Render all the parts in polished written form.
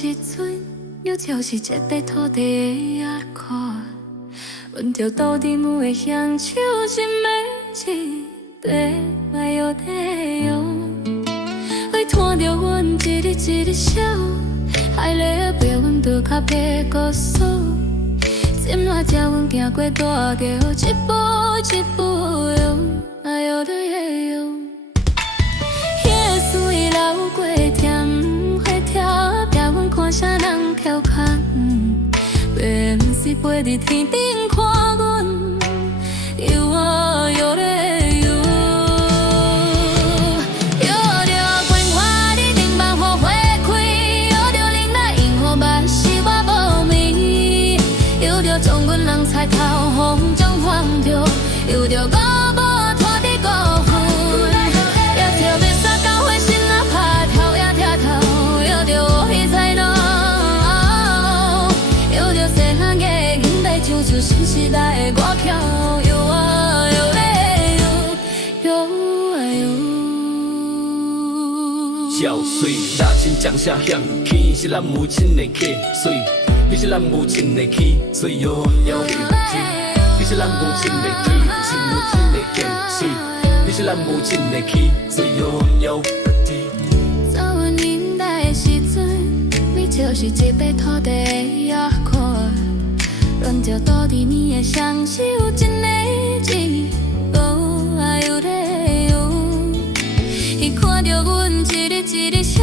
时阵，又就是一块土地的野块，闻着土地母的香手，心的一块爱摇地摇。会看着阮一日一日笑，海咧陪阮渡脚白姑苏，心乱才阮行过大桥，一步一步摇，爱摇地摇。彼个水流过甜，花条壁阮看啥人翘脚，要毋是飞伫天顶看阮摇啊摇咧摇。摇着桂花的顶房雨花开，摇着林来樱雨目是我无眠，摇着将阮人菜头风中放着，摇着五母拖伫孤坟。新时代的歌曲，摇啊摇咧摇，摇啊摇。小水大亲降下香气，是咱母亲的客水，你是咱母亲的气，水摇摇摇天。你是咱母亲的气，是母亲的客水，你是咱母亲的气，水摇摇天。做阮年代的时阵，你就是一块土地的野块。闻着土地面的香手，真的一摇啊摇咧摇。伊看着阮一日一日笑，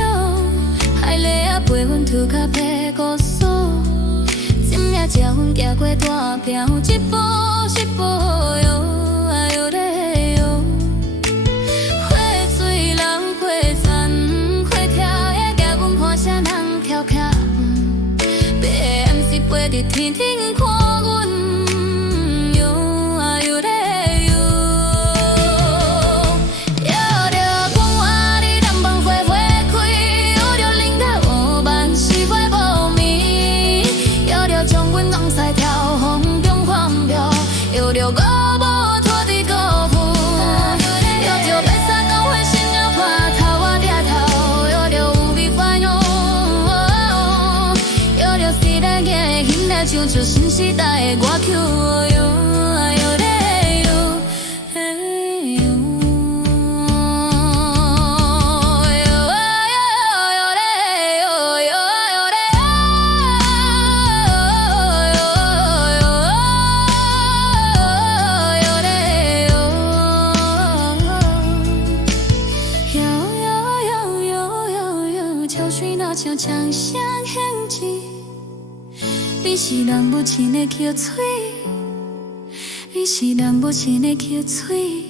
海咧啊陪阮渡脚白姑苏，心也才阮行过大桥，一步一步摇啊摇咧摇。花水流过山，花条也夹阮看啥人翘脚，白暗时飞伫天顶。唱出新时代的歌曲，摇啊摇咧摇，嘿摇，摇啊摇咧摇，摇啊摇咧摇，摇咧摇，摇摇摇，潮水若像枪声响起。你是人母亲的口嘴，你是人母亲的口嘴。